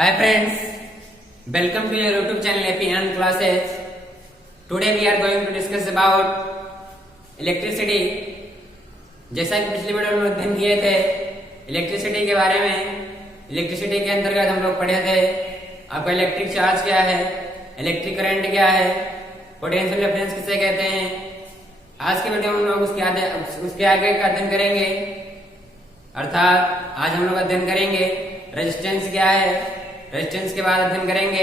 Hi friends, welcome to your YouTube channel AP Classes. Today we are going to discuss about electricity. जैसा कि पिछली video में अध्ययन किए थे इलेक्ट्रिसिटी के बारे में, इलेक्ट्रिसिटी के अंतर्गत हम लोग पढ़े थे आपका इलेक्ट्रिक चार्ज क्या है, इलेक्ट्रिक करंट क्या है, पोटेंशियल डिफरेंस किसे कहते हैं। आज के वीडियो में हम लोग उसके आगे का अध्ययन करेंगे, अर्थात आज हम लोग अध्ययन करेंगे रेजिस्टेंस क्या है। रेजिस्टेंस के बाद अध्ययन करेंगे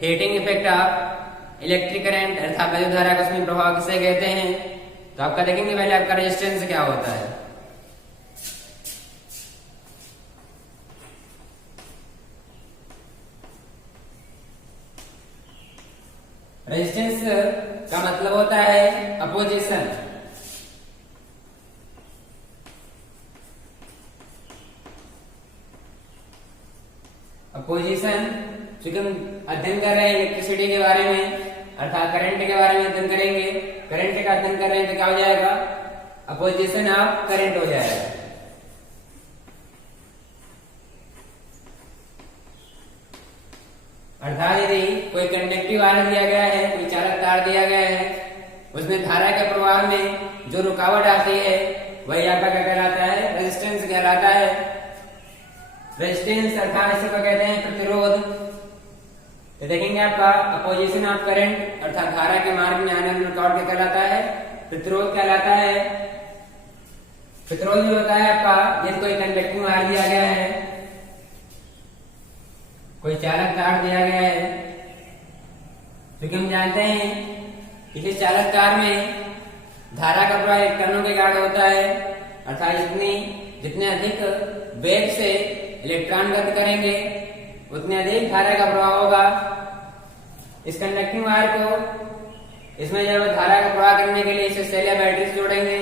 heating effect of electric current, अर्थात विद्युत धारा का उसमें प्रभाव किसे कहते हैं। तो आपका देखेंगे पहले आपका रेजिस्टेंस क्या होता है। रेजिस्टेंस का मतलब होता है अपोजिशन। अपोजिशन, चूंकि हम अध्ययन कर रहे हैं इलेक्ट्रिसिटी के बारे में, अर्थात करंट के बारे में अध्ययन करेंगे। करंट का अध्ययन कर रहे हैं तो क्या हो जाएगा, अपोजिशन ऑफ करंट हो जाएगा। अर्थात यदि कोई कंडक्टिव वायर दिया गया है, कोई चालक तार दिया गया है, उसमें धारा के प्रवाह में जो रुकावट आती है वही आपका क्या कहलाता है, रेजिस्टेंस कहलाता है। रेजिस्टेंस अर्थात इसे क्या कहते हैं, प्रतिरोध। तो देखेंगे आपका अपोजिशन ऑफ करंट अर्थात धारा के मार्ग में आने वाली रुकावट क्या कहलाता है, प्रतिरोध कहलाता है। प्रतिरोध जो होता है आपका, यदि कोई कंडक्टिंग वायर दिया गया है, कोई चालक तार दिया गया है, क्योंकि हम जानते हैं कि इस चालक तार में धारा का प्रवाह इलेक्ट्रॉनों के कारण होता है, अर्थात जितने अधिक वेग से इलेक्ट्रॉन गति करेंगे उतने अधिक धारा का प्रवाह होगा। इस कंडक्टिंग वायर को इसमें जब धारा का प्रवाह करने के लिए इसे सेल या बैटरी से जोड़ेंगे,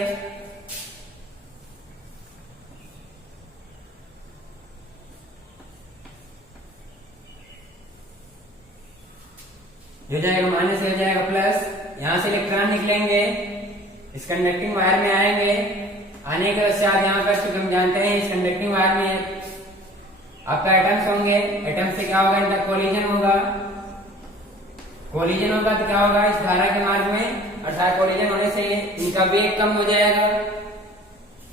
हो जाएगा माइनस, हो जाएगा प्लस। यहां से इलेक्ट्रॉन निकलेंगे, इस कंडक्टिंग वायर में आएंगे। आने के पश्चात यहाँ पर चूंकि हम जानते हैं इस कंडक्टिंग वायर में आपका एटम्स होंगे। एटम से क्या होगा, इनका कोलिजन होगा। कोलिजन होगा तो क्या होगा, इस धारा के मार्ग में, अर्थात कोलिजन होने से इनका वेग कम हो जाएगा।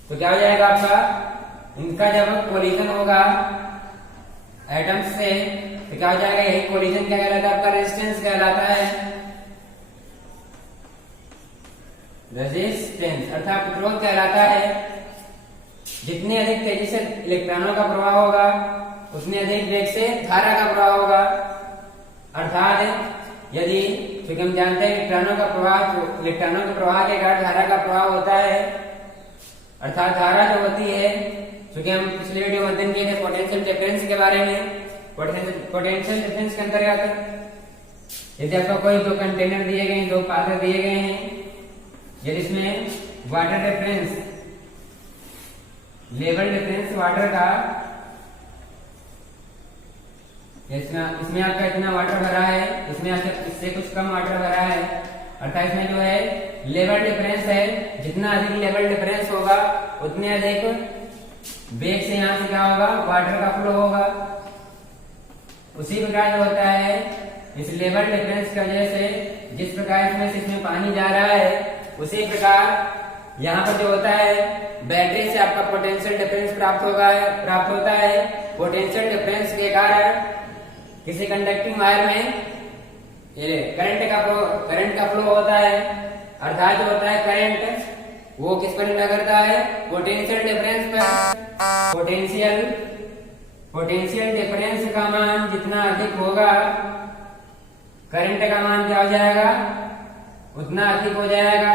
तो क्या हो जाएगा आपका, इनका जब कोलिजन होगा एटम्स से तो क्या हो जाएगा, यही कोलिजन क्या कहलाता है, आपका रेजिस्टेंस कहलाता है। रेजिस्टेंस अर्थात प्रतिरोध कहलाता है। जितने अधिक तेजी से इलेक्ट्रॉनों का प्रवाह होगा उतने अधिक वेग से धारा का प्रवाह होगा। अर्थात यदि, क्योंकि हम जानते हैं इलेक्ट्रॉनों के प्रवाह के कारण धारा का प्रवाह होता है, अर्थात धारा जो होती है, क्योंकि हम पिछले वीडियो में अध्ययन किए थे पोटेंशियल डिफरेंस के बारे में। पोटेंशियल डिफरेंस के अंतर्गत यदि आपको कोई दो कंटेनर दिए गए, दो पात्र दिए गए हैं, यदि इसमें water difference, level difference water का, इसमें आपका इतना वाटर भरा है, इसमें इससे कुछ कम वाटर भरा है, अर्थात इसमें जो है लेवल डिफरेंस है। जितना अधिक लेवल डिफरेंस होगा उतने अधिक वेग से यहाँ से क्या होगा, वाटर का फ्लो होगा। उसी प्रकार जो होता है इस लेवल डिफरेंस की वजह से, जिस प्रकार इसमें पानी जा रहा है, उसी प्रकार यहाँ पर जो होता है बैटरी से आपका पोटेंशियल डिफरेंस प्राप्त होता है। पोटेंशियल डिफरेंस के कारण किसी कंडक्टिंग वायर में ये करंट का फ्लो होता है, अर्थात जो होता है करंट वो किस पर निर्भर करता है, पोटेंशियल डिफरेंस पर। पोटेंशियल डिफरेंस का मान जितना अधिक होगा, करंट का मान क्या हो जाएगा, उतना अधिक हो जाएगा।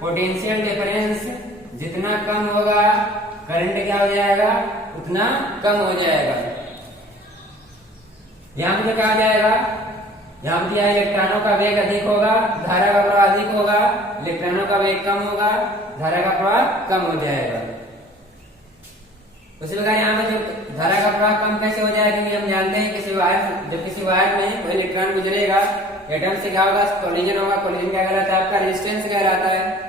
पोटेंशियल डिफरेंस जितना कम होगा, करंट क्या हो जाएगा, उतना कम हो जाएगा। यहाँ पे क्या हो जाएगा, यहाँ पे इलेक्ट्रॉनों का वेग अधिक होगा, धारा का प्रवाह अधिक होगा, इलेक्ट्रॉनों का वेग कम होगा, धारा का प्रवाह कम हो जाएगा। उसी प्रकार यहाँ पे जो धारा का प्रवाह कम कैसे हो जाएगा, क्योंकि हम जानते हैं किसी वायर में कोई इलेक्ट्रॉन गुजरेगा, एटम से क्या होगा, कोलिजन होगा। कोलिजन क्या कहलाता है, आपका रेजिस्टेंस कहलाता है।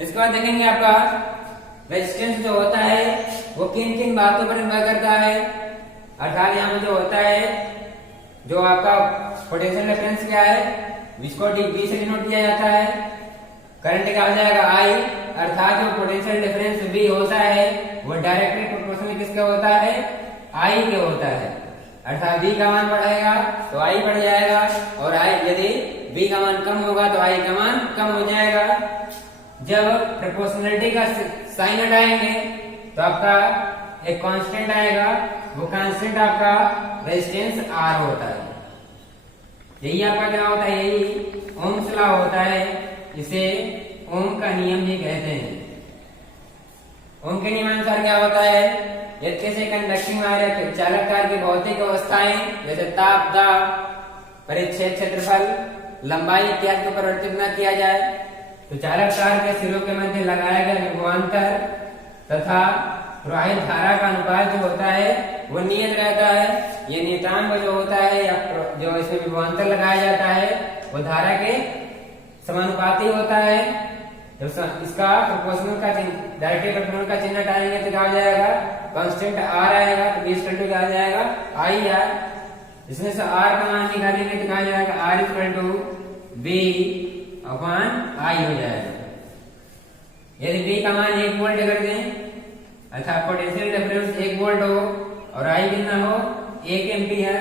इसके बाद देखेंगे आपका रेजिस्टेंस जो होता है वो किन किन बातों पर निर्भर करता है, अर्थात यहाँ पे जो होता है, जो आपका पोटेंशियल डिफरेंस क्या है, जिसको V से डिनोट किया जाता है, करंट क्या हो जाएगा I, अर्थात जो पोटेंशियल डिफरेंस V होता है वो डायरेक्टली प्रोपोर्शनल किसका होता है, I के होता है। अर्थात V का मान बढ़ेगा तो I बढ़ जाएगा, और I यदि V का मान कम होगा तो I का मान कम हो जाएगा। जब प्रोपोर्शनलिटी का साइन हटाएंगे तो आपका एक कांस्टेंट आएगा, वो कांस्टेंट आपका रेजिस्टेंस R होता है। यही आपका क्या होता है, यही ओम्स लॉ होता है, इसे ओम का नियम भी कहते हैं। ओम के नियमानुसार क्या होता है, यदि किसी कंडक्टिंग वायर या चालक तार की भौतिक अवस्थाएं जैसे ताप, दाब, परिच्छेद, क्षेत्रफल, लंबाई इत्यादि को परिवर्तित न किया जाए तो चालक तार के सिरों के मध्य लगाया गया विभवांतर तथा प्रवाहित धारा का अनुपात जो होता है वो नियत रहता है। ये नियतांक जो होता है या जो इसमें विभवांतर लगाया जाता है वो धारा के समानुपाती होता है। जब इसका प्रोपोर्शनल का डायरेक्टली प्रोपोर्शनल का चिन्ह हटाएंगे तो क्या हो जाएगा, कांस्टेंट R आएगा, तो B इक्वल टू क्या आ जाएगा, IR। इसमें से R का मान निकालेंगे तो क्या आ जाएगा, R equal to V upon I हो जाएगा। यदि V का मान 1 वोल्ट कर दें, अर्थात पोटेंशियल डिफरेंस 1 वोल्ट हो और I कितना हो, 1 एम्पीयर,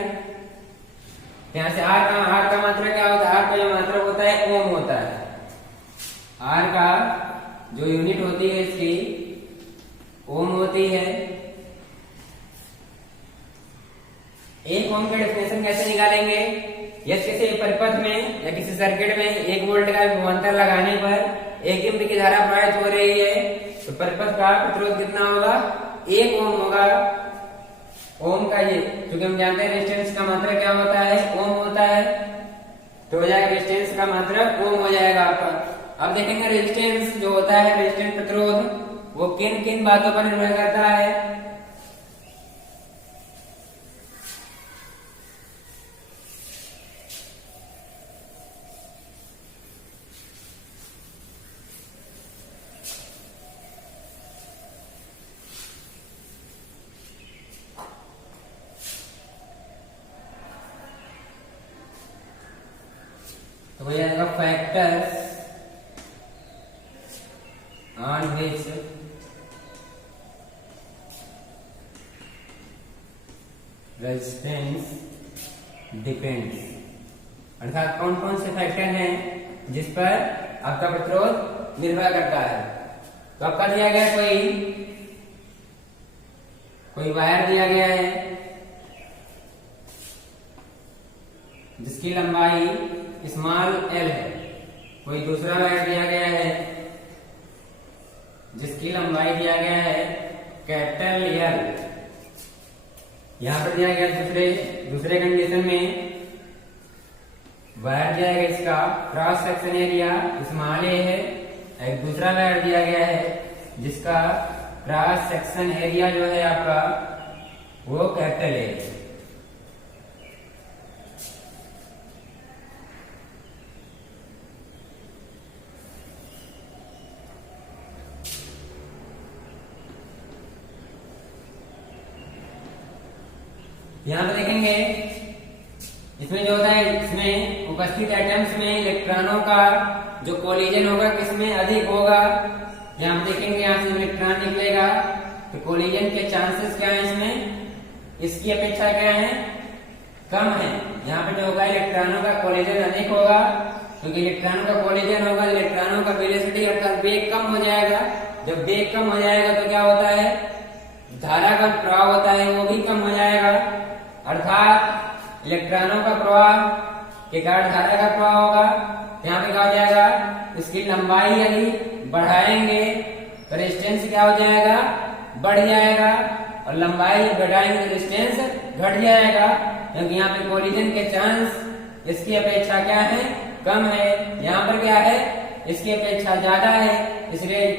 यहाँ से R का मात्रा क्या होता है, R का जो मात्रा होता है ओम होता है। R का जो यूनिट होती है इसकी ओम होती है। एक ओम का डेफिनेशन कैसे निकालेंगे, यदि किसी परिपथ में या किसी सर्किट में 1 वोल्ट का विभवांतर लगाने पर 1 एम्पीयर की धारा प्रवाहित हो रही है तो परिपथ का प्रतिरोध कितना होगा, 1 ओम होगा। ओम का ये क्योंकि हम जानते हैं रेजिस्टेंस का मात्रा क्या होता है, ओम होता है, तो हो जाएगा रेजिस्टेंस का मात्रा ओम हो जाएगा आपका। अब देखेंगे रेजिस्टेंस जो होता है, रेजिस्टेंस प्रतिरोध, वो किन किन बातों पर निर्भर करता है। तो हो जाएगा factors on which resistance depends, अर्थात कौन कौन से फैक्टर हैं जिस पर आपका प्रतिरोध निर्भर करता है। तो आपका दिया गया कोई वायर दिया गया है जिसकी लंबाई स्मॉल l है, कोई दूसरा वायर दिया गया है जिसकी लंबाई दिया गया है कैपिटल L। यहां पर दिया गया दूसरे कंडीशन में वायर दिया गया, इसका cross section area small a है। एक दूसरा वायर दिया गया है जिसका क्रॉस सेक्शन एरिया जो है आपका वो कैपिटल A है। यहां पर देखेंगे इसमें जो होता है, इसमें उपस्थित एटम्स में इलेक्ट्रॉनों का जो कोलिजन होगा किसमें अधिक होगा। यहां पर देखेंगे यहां से इलेक्ट्रॉन निकलेगा तो कोलिजन के चांसेस क्या है इसमें, इसकी अपेक्षा क्या है, कम है। यहाँ पे जो होगा इलेक्ट्रॉनों का कोलिजन अधिक होगा, क्योंकि इलेक्ट्रॉनों का कोलिजन होगा, इलेक्ट्रॉनों का वेलोसिटी अर्थात वेग कम हो जाएगा। जब वेग कम हो जाएगा तो क्या होता है, धारा का प्रवाह होता है वो भी कम हो जाएगा, अर्थात इलेक्ट्रॉनों का प्रवाह के कारण धारा का प्रवाह होगा। यहाँ पे क्या हो जाएगा, इसकी लंबाई यदि बढ़ाएंगे तो रेजिस्टेंस क्या हो जाएगा, बढ़ जाएगा, और लंबाई घटाएंगे तो रेजिस्टेंस घट जाएगा, क्योंकि यहाँ पे कोलिजन के चांस इसकी अपेक्षा क्या है, कम है। यहाँ पर क्या है, इसकी अपेक्षा ज्यादा है, इसलिए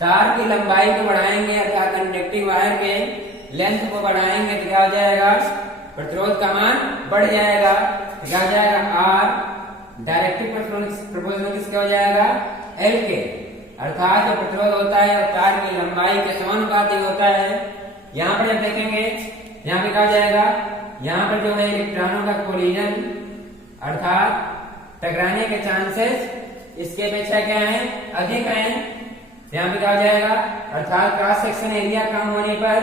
तार की लंबाई को बढ़ाएंगे अर्थात कंडक्टिंग वायर के लेंथ को बढ़ाएंगे तो क्या हो जाएगा, प्रतिरोध का मान बढ़ जाएगा। तो क्या हो जाएगा, R डायरेक्टली प्रोपोर्शनल किसके हो जाएगा, L के, अर्थात जो प्रतिरोध होता है तार की लंबाई के समानुपाती होता है। यहाँ पर जब देखेंगे यहाँ पे क्या हो जाएगा, यहाँ पर जो है इलेक्ट्रॉनों का कोलिजन अर्थात टकराने के चांसेस इसके अपेक्षा क्या है, अधिक है। यहाँ पे क्या हो जाएगा, अर्थात क्रॉस सेक्शन एरिया कम होने पर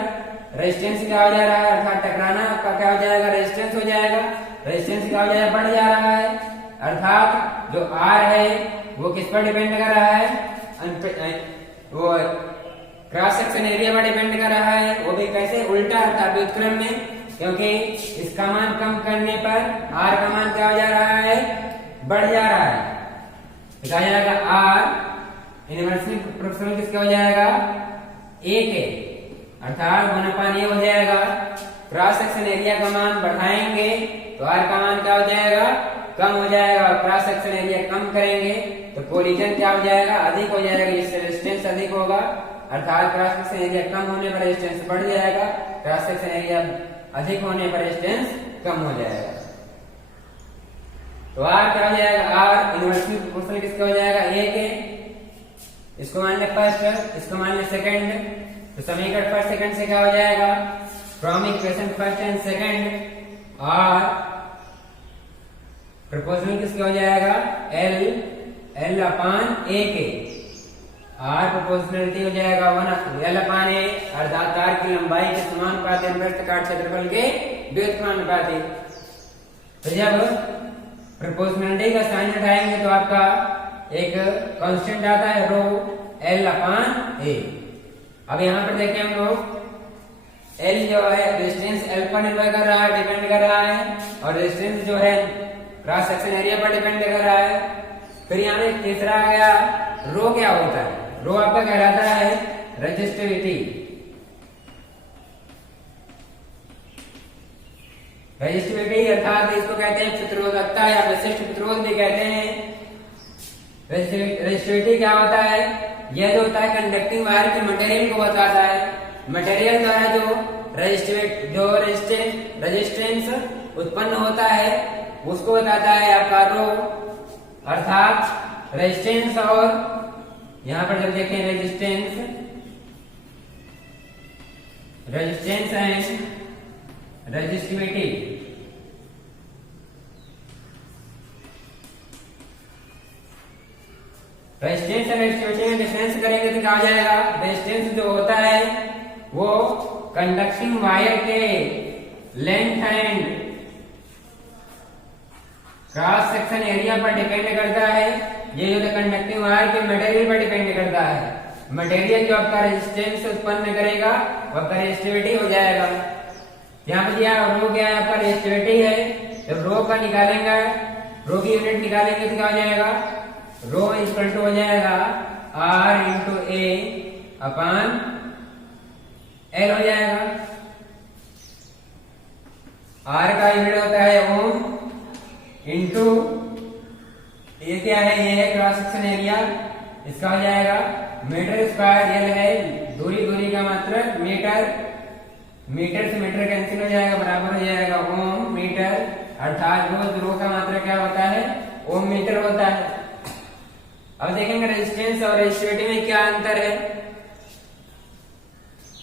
रेजिस्टेंस क्या हो जा रहा है, अर्थात टकराना आपका क्या हो जाएगा, रेजिस्टेंस हो जाएगा। रेजिस्टेंस क्या हो जाएगा, बढ़ जा रहा है। अर्थात जो आर है वो किस पर डिपेंड कर रहा है, वो क्रॉस सेक्शन एरिया पर डिपेंड कर रहा है, वो भी कैसे, उल्टा अर्थात व्युत्क्रम में, क्योंकि इसका मान कम करने पर आर का मान क्या हो जा रहा है, बढ़ जा रहा है। कहा जाएगा आर इनवर्सली प्रोपोर्शनल किसका हो जाएगा, ए के, अर्थात 1/a हो जाएगा। क्रॉस सेक्शन एरिया का मान बढ़ाएंगे तो आर का मान क्या हो जाएगा, कम हो जाएगा। क्रॉस सेक्शन एरिया कम करेंगे तो कोलिजन क्या हो जाएगा, अधिक हो जाएगा, इससे रेजिस्टेंस अधिक होगा। अर्थात क्रॉस सेक्शन एरिया कम होने पर रेजिस्टेंस बढ़ जाएगा, क्रॉस सेक्शन एरिया अधिक होने पर रेजिस्टेंस कम हो जाएगा। तो आर क्या हो जाएगा, आर इनवर्सली प्रोपोर्शनल किसका हो जाएगा, ए के। इसको मान ले फर्स्ट, इसको मान ले सेकंड, तो समीकरण फर्स्ट सेकंड से क्या हो जाएगा, from equation first and second R proportional किसका हो जाएगा, एल अपान ए के। आर प्रोपोर्शनलिटी हो जाएगा 1 एल अपान ए, अर्थात तार की लंबाई के समानुपाती वृत्ताकार क्षेत्रफल के व्युत्क्रमानुपाती। तो जब प्रोपोर्शनलिटी का साइन हटाएंगे तो आपका एक कांस्टेंट आता है रो, एल अपान ए। अब यहाँ पर देखें हम लोग, एल जो है रेजिस्टेंस एल पर निर्भर कर रहा है, डिपेंड कर रहा है, और रेजिस्टेंस जो है क्रॉस सेक्शन एरिया पर डिपेंड कर रहा है। फिर यहाँ में तीसरा आ गया, रो क्या होता है, रो आपका कहलाता है रेजिस्टिविटी। रेजिस्टिविटी अर्थात इसको कहते हैं प्रतिरोधकता या विशिष्ट प्रतिरोध भी कहते हैं। रेजिस्टिविटी क्या होता है, यह जो होता है कंडक्टिंग वायर के मटेरियल को बताता है। मटेरियल द्वारा जो रेजिस्टेंस उत्पन्न होता है उसको बताता है आपका रो, अर्थात रेजिस्टेंस। और यहां पर जब देखें रेजिस्टेंस एंड रेजिस्टिविटी, रेजिस्टेंस और रेजिस्टिविटी में डिफरेंस करेंगे तो क्या हो जाएगा, रेजिस्टेंस जो होता है वो कंडक्टिंग वायर के length and cross section area पर डिपेंड करता है। ये जो कंडक्टिंग वायर के मटेरियल पर डिपेंड करता है। मटेरियल जो आपका रेजिस्टेंस उत्पन्न करेगा वो आपका रेजिस्टिविटी हो जाएगा। यहाँ पर दिया रो क्या है, आपका रेजिस्टिविटी है। जब रो का निकालेंगे, रो की यूनिट निकालेंगे तो क्या हो जाएगा, रो इक्वल टू हो जाएगा R into A upon L हो जाएगा। आर का यूनिट होता है ओम, इंटू ये क्या है, ये है क्रॉस सेक्शन एरिया, इसका हो जाएगा मीटर स्क्वायर। एल है दूरी का मात्रक मीटर, मीटर से मीटर कैंसिल हो जाएगा, बराबर हो जाएगा ओम मीटर, अर्थात रो का मात्रक क्या होता है, ओम मीटर होता है। अब देखेंगे रेजिस्टेंस और रेजिस्टिविटी में क्या अंतर है।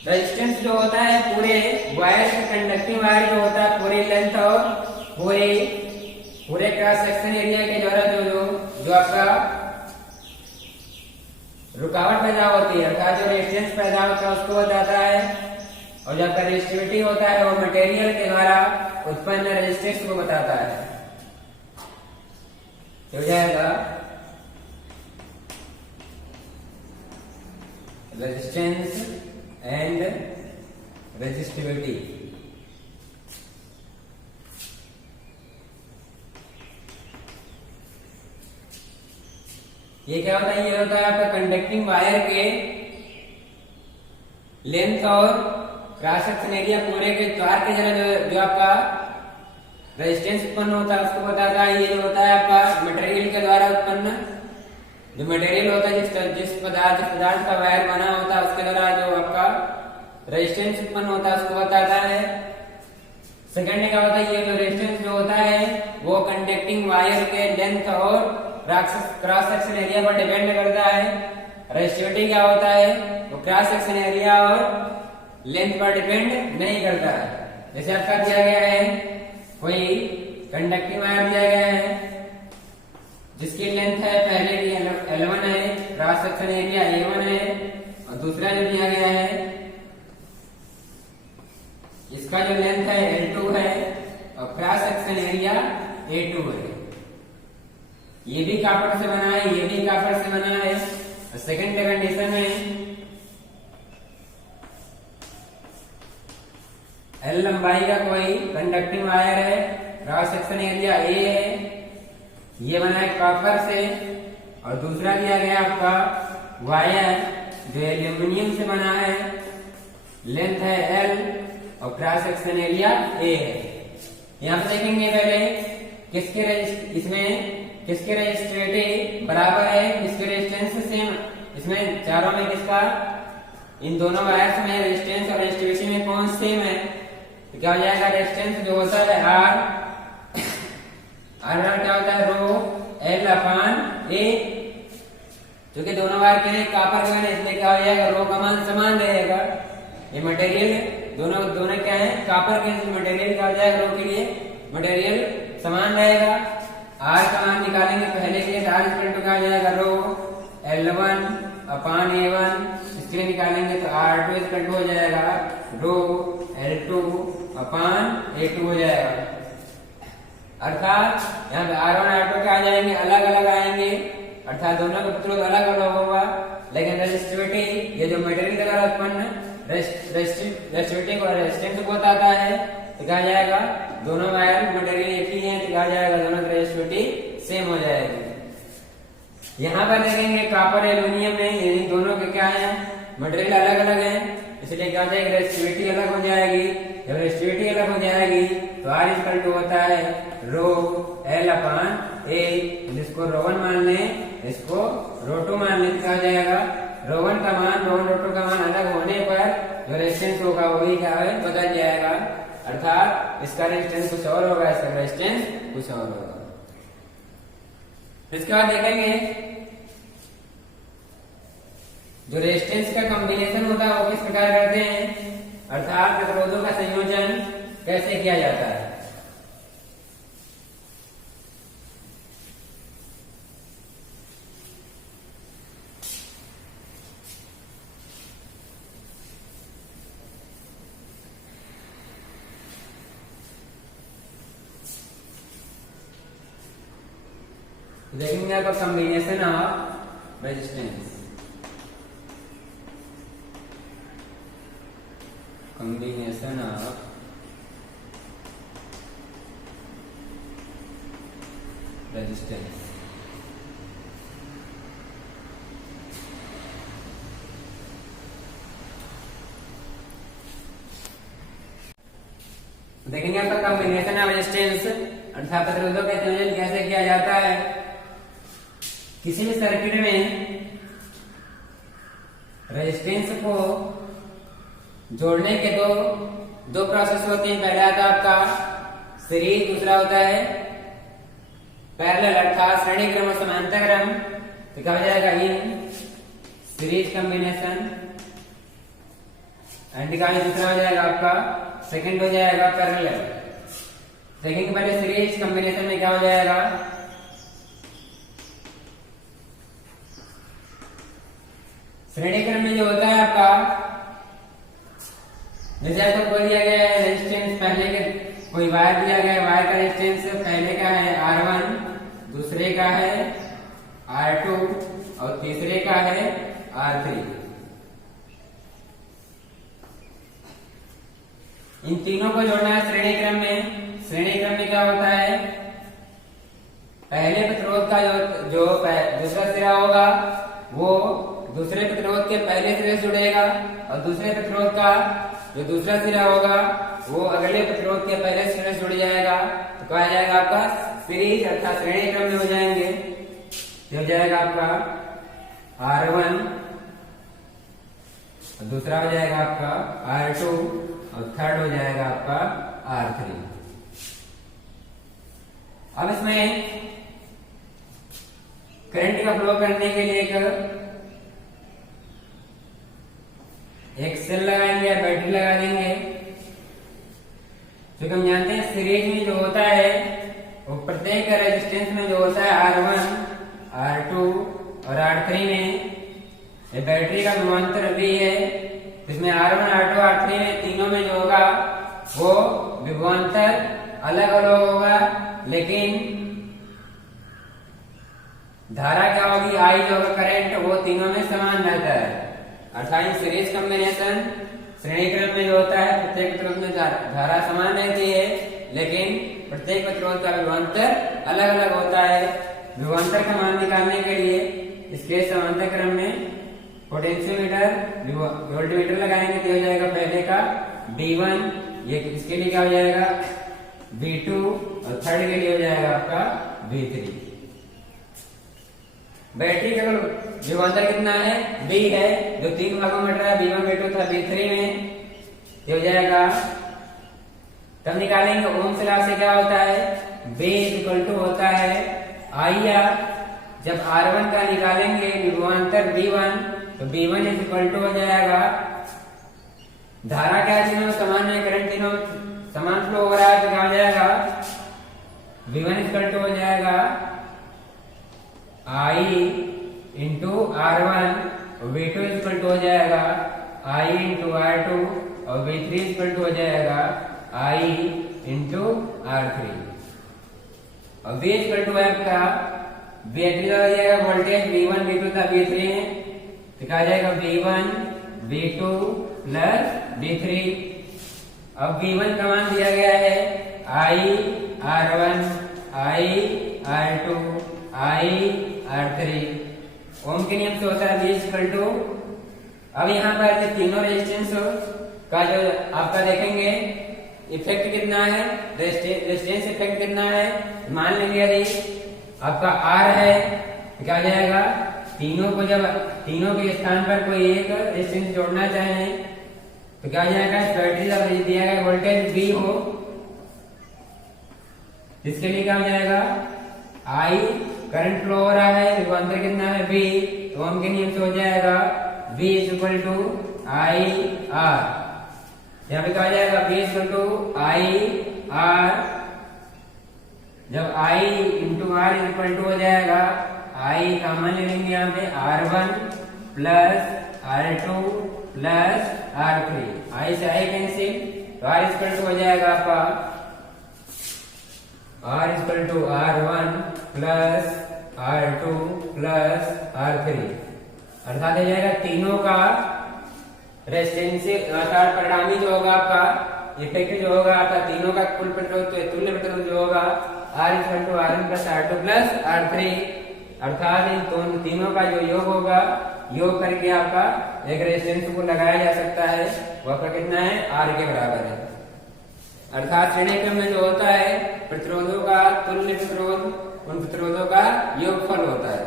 रेजिस्टेंस जो होता है पूरे वायर का, कंडक्टिंग वायर जो होता है पूरी लेंथ और पूरे क्रॉस सेक्शन एरिया के द्वारा जो आपका रुकावट पैदा होती है, अर्थात जो रेजिस्टेंस पैदा होता है उसको बताता है। और जो आपका रेजिस्टिविटी होता है वो मटेरियल के द्वारा उत्पन्न रेजिस्टेंस को बताता है। हो जाएगा रेजिस्टेंस एंड रेजिस्टिविटी। ये क्या होता है, ये होता है आपका कंडक्टिंग वायर के लेंथ और क्रॉस सेक्शन एरिया पूरे के तार के जरा जो आपका रेजिस्टेंस उत्पन्न होता है उसको बताता है। ये जो होता है आपका मटेरियल के द्वारा उत्पन्न, जो मटेरियल होता है जिस पदार्थ का वायर बना होता है उसके द्वारा जो आपका रेजिस्टेंस उत्पन्न होता है उसको बताता है। सेकंड क्या होता है, ये जो रेजिस्टेंस जो होता है वो कंडक्टिंग वायर के लेंथ और क्रॉस सेक्शन एरिया पर डिपेंड करता है। रेजिस्टिविटी क्या होता है, वो क्रॉस सेक्शन एरिया और लेंथ पर डिपेंड नहीं करता है। जैसे आपका दिया गया है कोई कंडक्टिंग वायर दिया गया है जिसकी लेंथ है पहले की L1 है, क्रॉस सेक्शन एरिया A1 है, और दूसरा जो दिया गया है इसका जो लेंथ है L2 है और क्रॉस सेक्शन एरिया A2 है। ये भी कॉपर से बना है, ये भी कॉपर से बना है। और सेकंड कंडीशन में L लंबाई का कोई कंडक्टिंग वायर है, क्रॉस सेक्शन एरिया A है, ये बना है कॉपर से, और दूसरा दिया गया आपका वायर जो एल्यूमिनियम से बना है, लेंथ है L और क्रॉस सेक्शन एरिया A है। यहाँ पे देखेंगे पहले इसमें किसके रेजिस्टिविटी बराबर है, किसके रेजिस्टेंस सेम। इसमें चारों में किसका, इन दोनों वायर्स में रेजिस्टेंस और रेजिस्टिविटी में कौन सेम है, तो क्या हो जाएगा, रेजिस्टेंस जो होता है R क्या होता है, रो L अपॉन A, जो कि दोनों वायर के कॉपर के हैं, इसलिए क्या हो जाएगा, रो का मान समान रहेगा। ये मटेरियल दोनों क्या है, कॉपर के, मटेरियल क्या हो जाएगा, रो के लिए मटेरियल समान रहेगा। R का मान निकालेंगे पहले के, R इक्वल टू क्या हो जाएगा, रो L1 अपॉन A1, इसके लिए निकालेंगे तो R2 इक्वल टू हो जाएगा रो L2 अपॉन A2 हो जाएगा। अर्थात यहाँ पे R1 R2 क्या आ जाएंगे, अलग अलग आएंगे, अर्थात दोनों का प्रतिरोध अलग अलग होगा, लेकिन रेजिस्टिविटी, ये जो मटेरियल के द्वारा उत्पन्न रेजिस्टिविटी को रेजिस्टेंस को बताता है, तो क्या जाएगा, दोनों वायर मटेरियल एक ही है, तो क्या जाएगा, दोनों की रेजिस्टिविटी सेम हो जाएगी। यहाँ पर देखेंगे कॉपर एल्यूमिनियम में ये दोनों के क्या है, मटेरियल अलग अलग है, इसलिए क्या हो जाएगी, रेजिस्टिविटी अलग हो जाएगी। जब रेजिस्टिविटी अलग हो जाएगी तो R इक्वल टू होता है रो L अपॉन A, जिसको रो1 मान लें, इसको रो2 मान लें, क्या हो जाएगा, रो1 का मान रो2 का मान अलग होने पर जो रेजिस्टेंस होगा वही क्या है, बदल जाएगा, अर्थात इसका रेजिस्टेंस कुछ और होगा, इसका रेजिस्टेंस कुछ और होगा। इसके बाद देखेंगे जो रेजिस्टेंस का कॉम्बिनेशन होता है वो किस प्रकार करते हैं, अर्थात प्रतिरोधों का संयोजन कैसे किया जाता है। देखेंगे आपका combination of resistance, combination of resistance। देखेंगे आपका कॉम्बिनेशन ऑफ रेजिस्टेंस, अर्थात प्रतिरोधों का संयोजन कैसे किया जाता है। किसी भी सर्किट में रेजिस्टेंस को जोड़ने के दो प्रोसेस होते हैं। पहला आता है आपका सीरीज, दूसरा होता है पैरेलल, अर्थात श्रेणी क्रम और समांतर क्रम। तो क्या हो जाएगा, इन सीरीज कॉम्बिनेशन, एंड दूसरा हो जाएगा आपका सेकंड हो जाएगा पैरेलल। सेकंड पहले सीरीज कॉम्बिनेशन में क्या हो जाएगा, श्रेणी क्रम में जो होता है आपका, जैसे आपको कोई दिया गया है रेजिस्टेंस, पहले के कोई वायर दिया गया है, वायर का रेजिस्टेंस पहले का है R1, दूसरे का है R2 और तीसरे का है R3। इन तीनों को जोड़ना है श्रेणी क्रम में। श्रेणी क्रम में क्या होता है, पहले प्रतिरोध का जो दूसरा सिरा होगा वो दूसरे प्रतिरोध के पहले सिरे से जुड़ेगा, और दूसरे प्रतिरोध का जो दूसरा सिरा होगा वो अगले प्रतिरोध के पहले सिरे से जुड़ जाएगा। तो क्या जाएगा आपका सीरीज, अर्थात श्रेणी क्रम में हो जाएंगे। हो जाएगा आपका R1 और दूसरा हो जाएगा आपका R2 और थर्ड हो जाएगा आपका R3। अब इसमें करंट का फ्लो करने के लिए एक सेल लगाएंगे या बैटरी लगा देंगे। रेजिस्टेंस में जो होता है R1, R2 और R3 में, ये बैटरी का विभवांतर V है। इसमें R1, R2, R3 में तीनों में जो होगा वो विभवांतर अलग अलग होगा, लेकिन धारा क्या होगी, I जो होगा करंट, वो तीनों में समान रहता है। अर्थात सीरीज कॉम्बिनेशन श्रेणी क्रम में जो होता है प्रत्येक प्रतिरोध में धारा समान रहती है, लेकिन प्रत्येक प्रतिरोध का विभवांतर अलग अलग होता है। विभवांतर का मान निकालने के लिए इसके समांतर क्रम में पोटेंशियोमीटर वोल्टमीटर लगाएंगे तो हो जाएगा पहले का V1, ये इसके लिए क्या हो जाएगा V2 और थर्ड के लिए हो जाएगा आपका V3। बैटरी का विभवांतर कितना है, V है, जो तीन भागों में बट रहा है, V1, V2 तथा V3 में, ये हो जाएगा। तब निकालेंगे ओम लॉ से क्या होता है, V इक्वल टू होता है IR। जब R1 का निकालेंगे विभवांतर V1, तो V1 इक्वल टू हो जाएगा, धारा क्या तीनों समान है, करंट तीनों समान फ्लो हो रहा है, तो क्या हो जाएगा V1 इक्वल टू हो जाएगा I into R1, V2 equal to हो जाएगा I इंटू R2 और V3 इक्वल टू हो जाएगा I इंटू R3। और V इक्वल टू है आपका बैटरी का हो जाएगा वोल्टेज V1, V2 तथा V3 है, तो क्या आ जाएगा V1, V2 प्लस V3। अब V1 का मान दिया गया है I R1, I R2, I R3। ओम के नियम से होता है V इक्वल टू। अब यहाँ पर जो तीनों रेजिस्टेंस का जो आपका देखेंगे इफेक्ट कितना है, रेजिस्टेंस इफेक्ट कितना है, मान लेंगे यदि आपका R है तो क्या हो जाएगा, तीनों को जब तीनों के स्थान पर कोई एक रेजिस्टेंस जोड़ना चाहे तो क्या हो जाएगा, बैटरी का दिया गया वोल्टेज V हो, इसके लिए क्या हो जाएगा I करंट फ्लो हो रहा है, विभवांतर कितना है V, तो ओम के नियम से हो जाएगा V equal to I R। यहाँ पे कहा जाएगा V equal to I R। जब I into R equal to हो जाएगा, I का मान ले लेंगे यहाँ पे R1 plus R2 plus R3, I से I कैंसिल, तो R इक्वल टू हो जाएगा आपका R equal to R1 plus R2 plus R3। अर्थात हो जाएगा तीनों का रेजिस्टेंस अर्थात परिणामी जो होगा आपका इफेक्ट जो होगा अर्थात तीनों का कुल प्रतिरोध तो तुल्य प्रतिरोध जो होगा R equal to R1 plus R2 plus R3। अर्थात इन तीनों का जो योग होगा, योग करके आपका एक रेजिस्टेंस को लगाया जा सकता है, वो आपका कितना है R के बराबर है। अर्थात श्रेणी क्रम में जो होता है प्रतिरोधों का तुल्य प्रतिरोध उन प्रतिरोधों का योगफल होता है।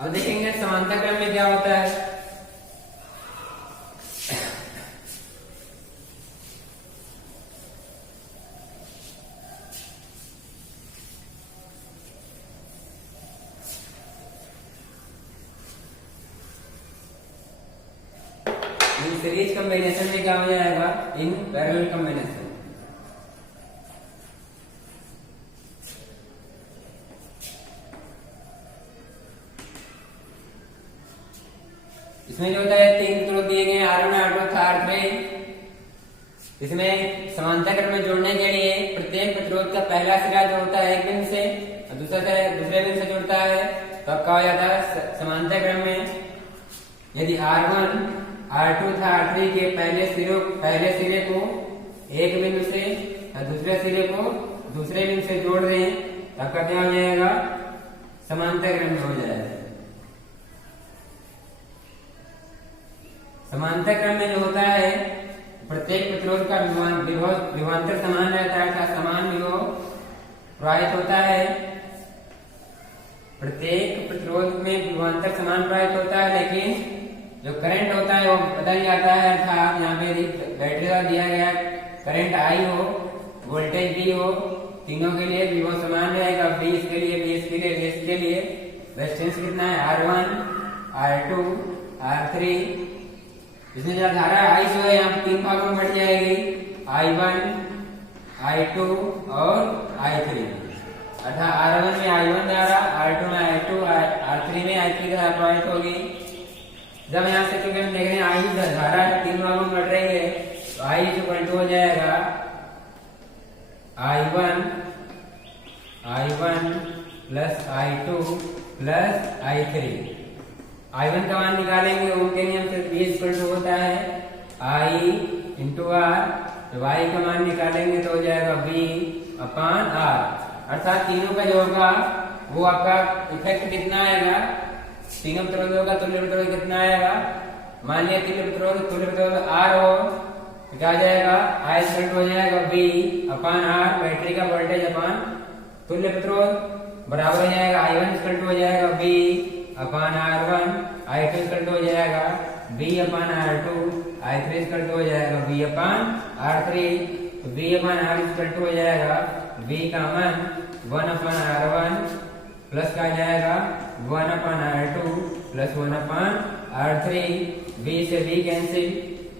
अब देखेंगे समांतर क्रम में क्या होता है। इन सीरीज कॉम्बिनेशन में क्या हो जाएगा, इन पैरेलल कॉम्बिनेशन। इसमें जो होता है तीन प्रतिरोध दिए गए R1, R2 तथा R3। इसमें समांतर क्रम में जोड़ने के लिए प्रत्येक प्रतिरोध का पहला सिरा जो होता है एक बिंदु से और दूसरे बिंदु से जुड़ता है, तो अब क्या हो जाता है समांतर क्रम में यदि R1, R2 तथा R3 के पहले सिरे को एक बिंदु से और दूसरे सिरे को दूसरे बिंदु से जोड़ दें, तब का क्या हो जाएगा, समांतर क्रम में हो जाएगा। समांतर क्रम में जो होता है प्रत्येक प्रतिरोध का विभवांतर समान रहता है अर्थात समान विभव प्रवाहित होता है। प्रत्येक प्रतिरोध में विभवांतर समान प्रवाहित होता है, लेकिन जो करंट होता है वो बदल जाता है। अर्थात यहाँ पे बैटरी का दिया गया करंट I हो, वोल्टेज V हो, तीनों के लिए विभव समान रहेगा। V इसके लिए, V इसके लिए, V इसके लिए रेजिस्टेंस कितना है R1, R2, R3। इसमें जो धारा I जो है यहाँ तीन भागों में बढ़ जाएगी, I1, I2 और I3, अर्थात R1 में I1 जा रहा, R2 में I2, R3 में I3 के साथ प्रवाहित होगी। जब यहाँ से क्योंकि हम देख रहे हैं I धारा तीन भागों में बढ़ रही है, तो I इक्वल टू हो जाएगा I1 plus I2 plus I3। I1 का मान निकालेंगे ओम के नियम से, V इक्वल टू होता है I इंटू R, जब I का मान निकालेंगे तो हो जाएगा V अपान R, अर्थात तीनों का जो होगा वो आपका इफेक्ट कितना आएगा, तीनों प्रतिरोधों का तुल्य प्रतिरोध कितना आएगा। मान लिया तुल्य प्रतिरोध R हो तो क्या आ जाएगा, I इक्वल टू हो जाएगा V अपान R, बैटरी का वोल्टेज अपान तुल्य प्रतिरोध, बराबर हो जाएगा I1 इक्वल टू हो जाएगा V upon R1, I2 equal to हो जाएगा V upon R2, I3 equal to हो जाएगा V अपान R3। तो V upon R equal to हो जाएगा V का मान 1 अपान R1 प्लस का आ जाएगा 1 upon R2 plus 1 upon R3। V से V cancel,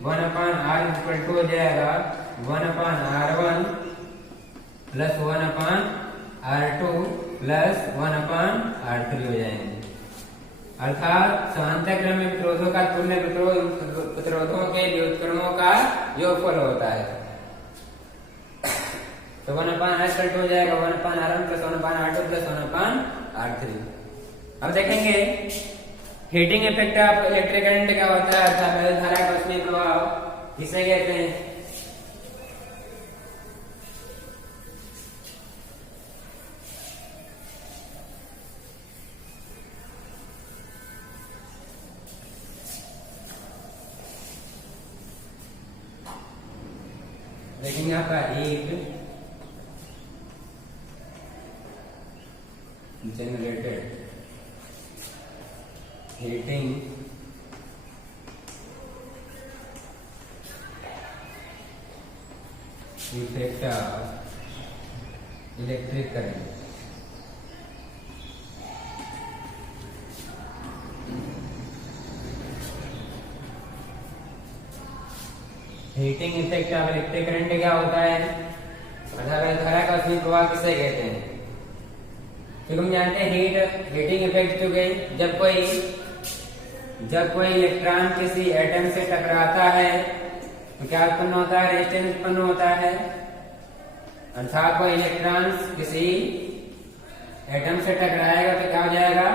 1 upon R equal to हो जाएगा 1 अपान R1 plus 1 upon R2 plus 1 upon R3 हो जाएंगे। अर्थात समांतर क्रम में प्रतिरोधों का तुल्य प्रतिरोधों के व्युत्क्रमों का योगफल होता है। तो 1 अपान R इक्वल टू हो जाएगा 1 अपान R1 plus 1 upon R2 plus 1 upon R3। अब देखेंगे heating effect of electric current क्या होता है, अर्थात वैद्युत धारा का उसमें प्रभाव किसे कहते हैं। देखेंगे आपका एक generated heating effect of electric current. Heating effect of electric current क्या होता है, अर्थात धारा का उसमें प्रभाव किसे कहते हैं। क्योंकि हम जानते हैं हीटिंग इफेक्ट चुके जब कोई इलेक्ट्रॉन किसी एटम से टकराता है तो क्या उत्पन्न होता है, रेजिस्टेंस उत्पन्न होता है। अर्थात कोई इलेक्ट्रॉन किसी एटम से टकराएगा तो क्या हो जाएगा,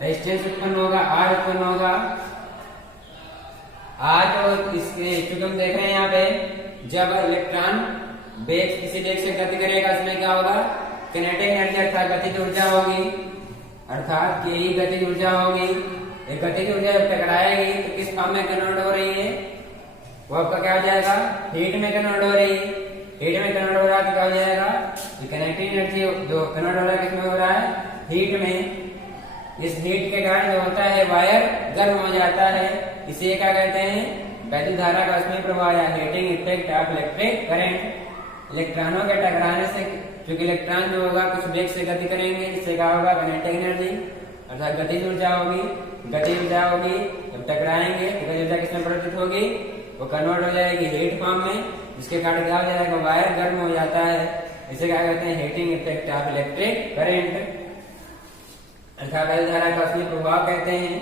रेजिस्टेंस उत्पन्न होगा, R उत्पन्न होगा। आज और इसके क्योंकि हम देख रहे हैं यहाँ पे जब इलेक्ट्रॉन बेग किसी बेग से गति करेगा इसमें क्या होगा, किनेटिक एनर्जी अर्थात गतिज ऊर्जा होगी, अर्थात के गतिज ऊर्जा होगी। एक गतिज ऊर्जा जब टकराएगी तो किस फॉर्म में कन्वर्ट हो रही है, वो आपका क्या हो जाएगा, हीट में कन्वर्ट हो रही है। हीट में कन्वर्ट हो रहा है तो क्या हो जाएगा, किनेटिक एनर्जी जो कन्वर्ट हो रहा है किसमें हो रहा है, हीट में। इस हीट के कारण जो होता है वायर गर्म हो जाता है, इसे क्या कहते हैं, वैद्युत धारा का उसमें प्रभाव या heating effect of electric current. इलेक्ट्रॉनों के टकराने से क्योंकि इलेक्ट्रॉन जो होगा कुछ वेग से गति करेंगे, इससे क्या होगा, किनेटिक एनर्जी अर्थात गतिज ऊर्जा होगी। गतिज ऊर्जा होगी जब टकराएंगे तो गतिज ऊर्जा किसमें परिवर्तित होगी, वो कन्वर्ट हो जाएगी हीट फॉर्म में, जिसके कारण क्या हो जाएगा, वायर गर्म हो जाता है। इसे क्या कहते हैं, heating effect of electric current अर्थात वैद्युत धारा का उसमें प्रभाव कहते हैं।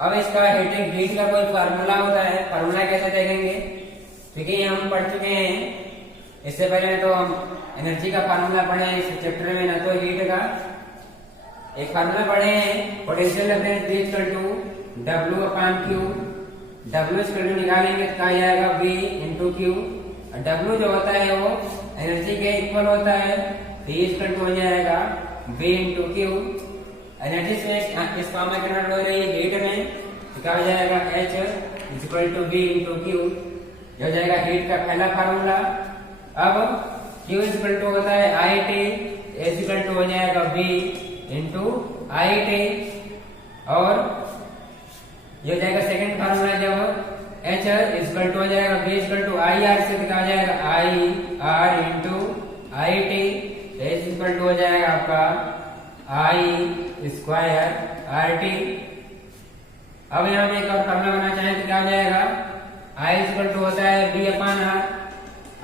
अब इसका हीट का कोई फार्मूला होता है, फार्मूला कैसे देखेंगे, क्योंकि हम पढ़ चुके हैं इससे पहले तो हम एनर्जी का फार्मूला पढ़े हैं इस चैप्टर में, ना तो हीट का। एक फार्मूला पढ़े हैं potential difference V equal to W upon Q। W equal to निकालेंगे तो कहा जाएगा V इंटू Q। W जो होता है वो एनर्जी के इक्वल होता है, V इक्वल टू हो जाएगा V इंटू Q। एनर्जी से इस फॉर्म में कन्वर्ट हो रही है हीट में, तो क्या हो जाएगा, H equal to V into Q। जो हो जाएगा हीट का पहला फार्मूला। अब Q इक्वल टू होता है IT, H इक्वल टू हो जाएगा V इंटू IT। और ये हो जाएगा सेकंड फार्मूला, जब H इक्वल टू हो जाएगा V इक्वल टू IR से दिखा जाएगा IR into IT। H equal to हो जाएगा आपका I स्क्वायर RT। अब यहाँ में एक और फार्मूला बनाना चाहें तो क्या हो जाएगा, I इक्वल टू होता है V upon R।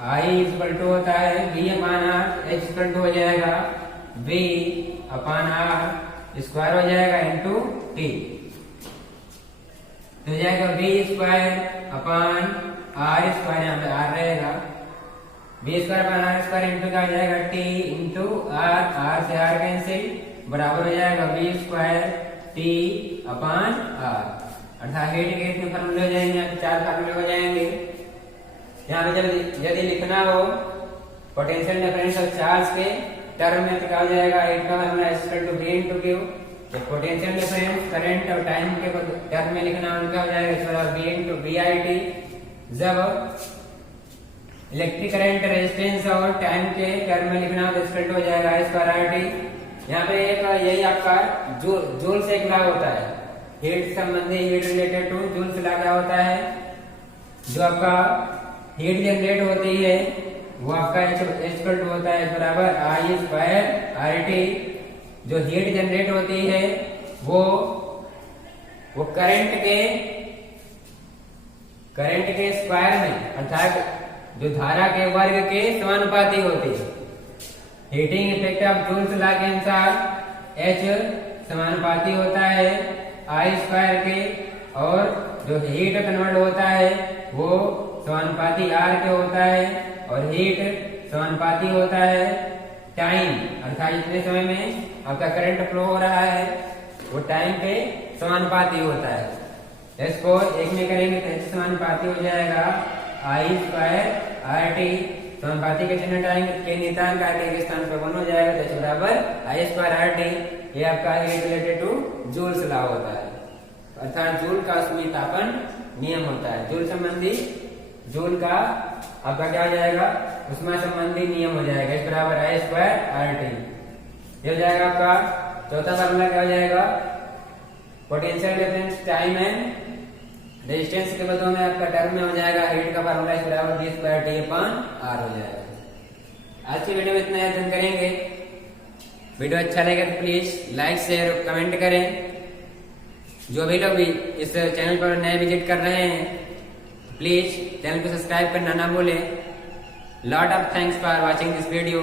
I equal to होता है B upon R, H equal to हो जाएगा बी अपान आर स्क्वायर हो जाएगा इंटू टी, तो हो जाएगा B square upon R square, यहाँ पे आर रहेगा, B square upon R square into क्या हो जाएगा टी इंटू आर, आर से आर कैंसिल, बराबर हो जाएगा B square T upon R, अर्थात हीट के इतने फार्मूले हो जाएंगे, यहाँ पे 4 फार्मूले हो जाएंगे। यहाँ पे जब यदि लिखना हो पोटेंशियल डिफरेंस ऑफ चार्ज के टर्म में, तो क्या हो जाएगा हीट का formula is equal to V into Q, तो पोटेंशियल डिफरेंस करंट और टाइम के टर्म में लिखना हो क्या हो जाएगा इसका V इंटू VIT, जब इलेक्ट्रिक करंट रेजिस्टेंस और टाइम के टर्म में लिखना हो तो इक्वल टू हो जाएगा I स्क्वायर RT। यहाँ पे एक यही आपका जूल से एक लॉ होता है, हीट संबंधी, हीट रिलेटेड टू जूल से लॉ क्या होता है, जो आपका हीट जनरेट होती है वो आपका इक्वल टू होता है बराबर I स्क्वायर RT, जो हीट जनरेट होती है वो करंट के स्क्वायर में, अर्थात जो धारा के वर्ग के समानुपाती होती है। Heating effect of joules law के अनुसार H समानुपाती होता है I स्क्वायर के, और जो हीट कन्वर्ट होता है वो समानुपाती R के होता है, और हीट समानुपाती होता है टाइम, अर्थात जितने समय में आपका करंट फ्लो हो रहा है वो टाइम पे समानुपाती होता है। इसको एक में करेंगे तो H समानुपाती हो जाएगा I स्क्वायर RT, समानुपाती के चिन्ह हटाएंगे, के नियतांक RT के स्थान पर 1 हो जाएगा, तो H बराबर I स्क्वायर RT। ये आपका heat related to Joule's law होता है, अर्थात जूल का सुमीतापन नियम होता है, जूल संबंधी, जूल का आपका क्या हो जाएगा उष्मा संबंधी नियम हो जाएगा, इस बराबर I स्क्वायर RT। ये हो जाएगा आपका चौथा फार्मूला, क्या हो जाएगा potential difference time and resistance के बदले में आपका टर्म में हो जाएगा हीट का फार्मूला इस बराबर V स्क्वायर T अपान R हो जाएगा। आज की वीडियो में इतना अध्ययन करेंगे। वीडियो अच्छा लगे तो प्लीज लाइक शेयर कमेंट करें। जो भी लोग भी इस चैनल पर नए विजिट कर रहे हैं प्लीज चैनल को सब्सक्राइब करना ना भूलें। Lot of thanks for watching this video.